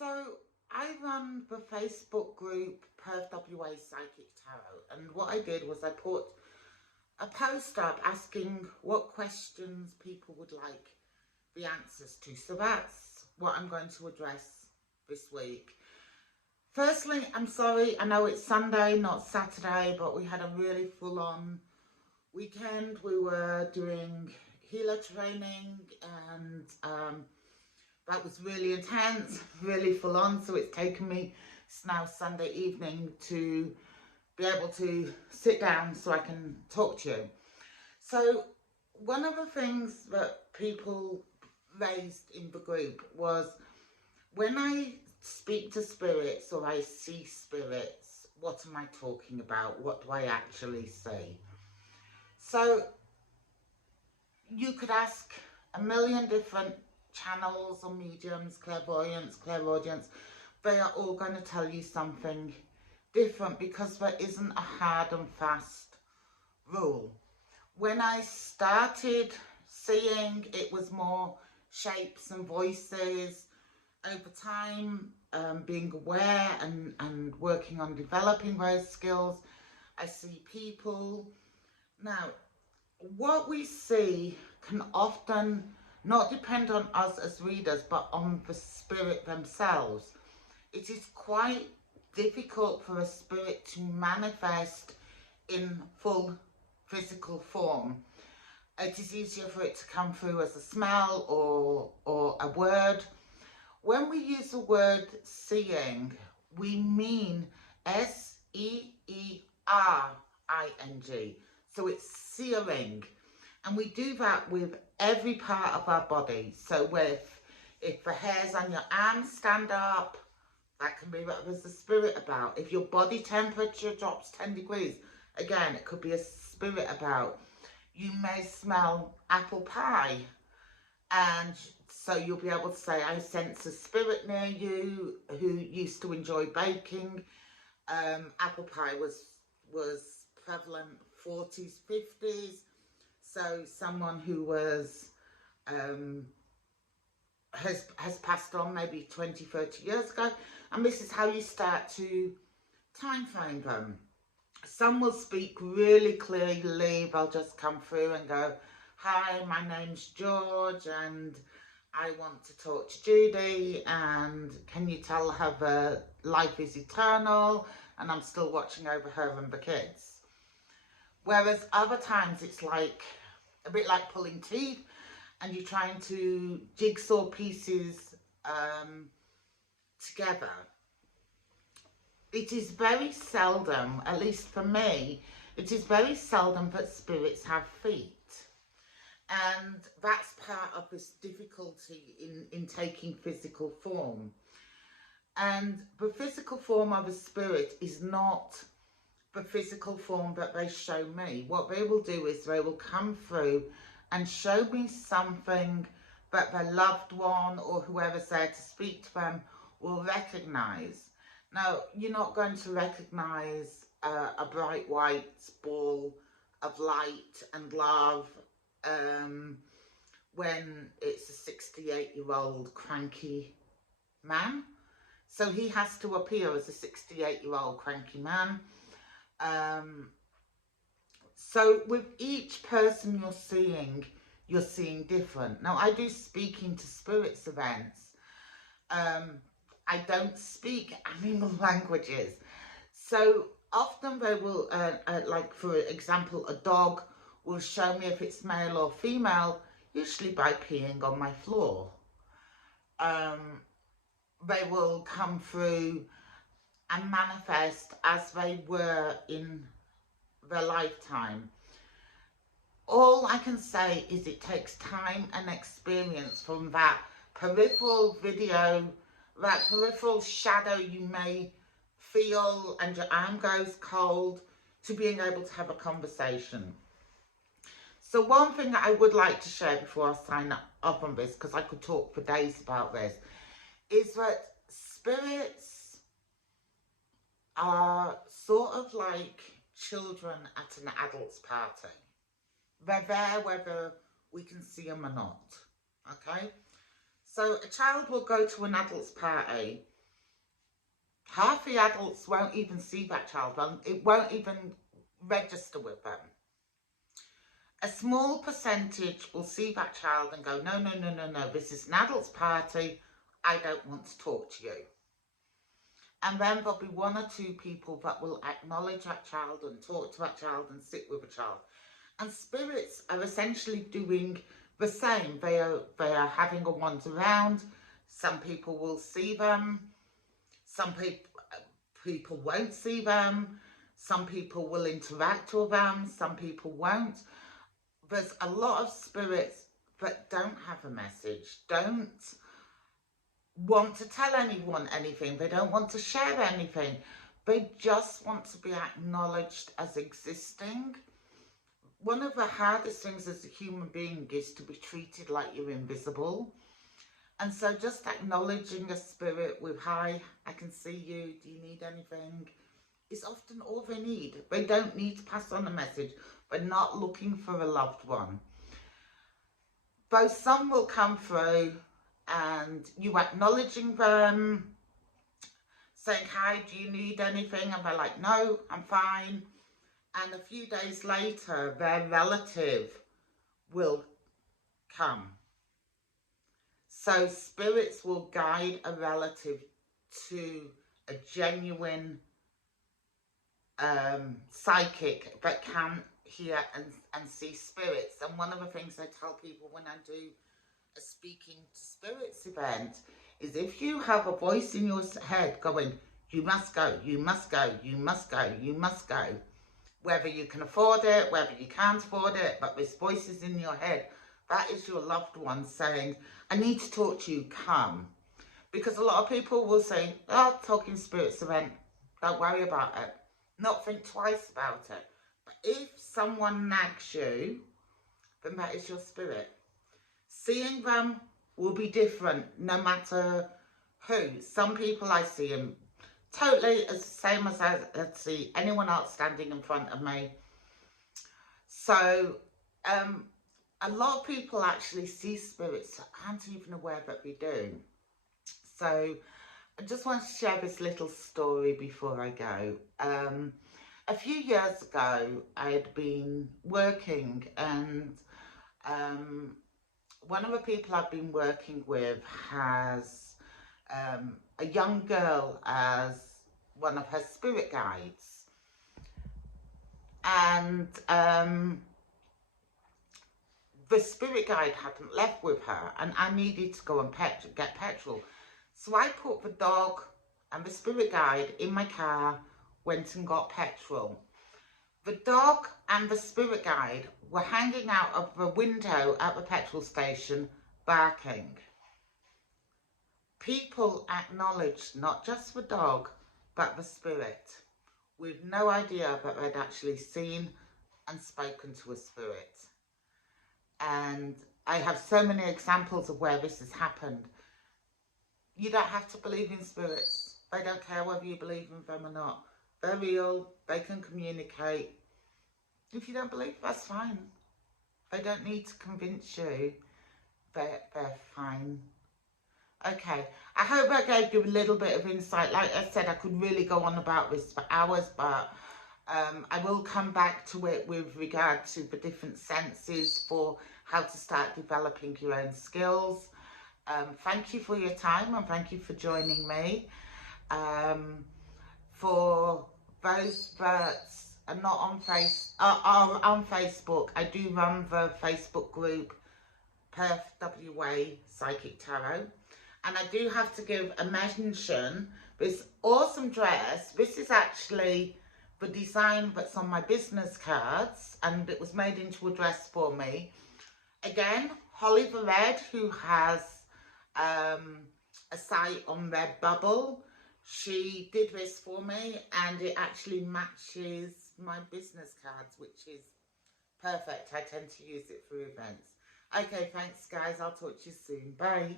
So I run the Facebook group Perth WA Psychic Tarot, and what I did was I put a post up asking what questions people would like the answers to. So that's what I'm going to address this week. Firstly, I'm sorry, I know it's Sunday, not Saturday, but we had a really full-on weekend. We were doing healer training and that was really intense, really full on. So it's taken me, it's now Sunday evening, to be able to sit down so I can talk to you. So one of the things that people raised in the group was, when I speak to spirits or I see spirits, what am I talking about? What do I actually see? So you could ask a million different channels or mediums, clairvoyance, clairaudience. They are all going to tell you something different because there isn't a hard and fast rule. When I started seeing, it was more shapes and voices. Over time, being aware and working on developing those skills, I see people. Now, what we see can often not depend on us as readers, but on the spirit themselves. It is quite difficult for a spirit to manifest in full physical form. It is easier for it to come through as a smell or a word. When we use the word seeing, we mean S-E-E-R-I-N-G. So it's searing. And we do that with every part of our body. So if the hairs on your arms stand up, that can be what there's a spirit about. If your body temperature drops 10 degrees, again, it could be a spirit about. You may smell apple pie, and so you'll be able to say, I sense a spirit near you who used to enjoy baking. Apple pie was prevalent 40s, 50s. So someone who was has passed on maybe 20, 30 years ago. And this is how you start to time frame them. Some will speak really clearly. They'll just come through and go, hi, my name's George and I want to talk to Judy, and can you tell her the life is eternal and I'm still watching over her and the kids. Whereas other times it's like a bit like pulling teeth and you're trying to jigsaw pieces together. It is very seldom, at least for me, it is very seldom that spirits have feet. And that's part of this difficulty in taking physical form. And the physical form of a spirit is not the physical form that they show me. What they will do is they will come through and show me something that their loved one or whoever's there to speak to them will recognize. Now, you're not going to recognize a bright white ball of light and love when it's a 68-year-old cranky man. So he has to appear as a 68-year-old cranky man. So with each person you're seeing different. Now, I do speaking to spirits events. I don't speak animal languages. So often they will, like for example, a dog will show me if it's male or female, usually by peeing on my floor. They will come through and manifest as they were in their lifetime. All I can say is it takes time and experience from that peripheral video, that peripheral shadow you may feel and your arm goes cold, to being able to have a conversation. So one thing that I would like to share before I sign up on this, because I could talk for days about this, is that spirits are sort of like children at an adult's party. They're there whether we can see them or not, okay? So a child will go to an adult's party Half the adults won't even see that child. It won't even register with them. A small percentage will see that child and go, no, no, no, no, no, this is an adult's party. I don't want to talk to you. And then there'll be one or two people that will acknowledge that child and talk to that child and sit with a child. And spirits are essentially doing the same. They are having a wander around. Some people will see them. Some people won't see them. Some people will interact with them. Some people won't. There's a lot of spirits that don't have a message, don't want to tell anyone anything. They don't want to share anything. They just want to be acknowledged as existing. One of the hardest things as a human being is to be treated like you're invisible. And so just acknowledging a spirit with, hi, I can see you, do you need anything, is often all they need. They don't need to pass on a message. They're not looking for a loved one. Though some will come through and you acknowledging them, saying, hi, do you need anything? And they're like, no, I'm fine. And a few days later, their relative will come. So spirits will guide a relative to a genuine psychic that can hear and see spirits. And one of the things I tell people when I do a speaking to spirits event is, if you have a voice in your head going, you must go, you must go, you must go, you must go, whether you can afford it, whether you can't afford it, but this voice is in your head, that is your loved one saying, I need to talk to you, come. Because a lot of people will say, oh, talking spirits event, don't worry about it. Not think twice about it. But if someone nags you, then that is your spirit. Seeing them will be different no matter who. Some people I see them totally as the same as I see anyone else standing in front of me. So a lot of people actually see spirits that aren't even aware that they do. So I just want to share this little story before I go. A few years ago, I had been working, and one of the people I've been working with has a young girl as one of her spirit guides. And the spirit guide hadn't left with her, and I needed to go and get petrol. So I put the dog and the spirit guide in my car, went and got petrol. The dog and the spirit guide were hanging out of the window at the petrol station, barking. People acknowledged not just the dog, but the spirit, with no idea that they'd actually seen and spoken to a spirit. And I have so many examples of where this has happened. You don't have to believe in spirits. They don't care whether you believe in them or not. They're real. They can communicate. If you don't believe, that's fine. They don't need to convince you. They're fine. Okay, I hope I gave you a little bit of insight. Like I said, I could really go on about this for hours, but I will come back to it with regard to the different senses for how to start developing your own skills. Thank you for your time, and thank you for joining me. For those that are not on Facebook, I do run the Facebook group Perth WA Psychic Tarot, and I do have to give a mention. This awesome dress, this is actually the design that's on my business cards, and it was made into a dress for me. Again, Holly the Red, who has a site on Redbubble, she did this for me, and it actually matches my business cards, which is perfect. I tend to use it for events. Okay, thanks guys. I'll talk to you soon. Bye.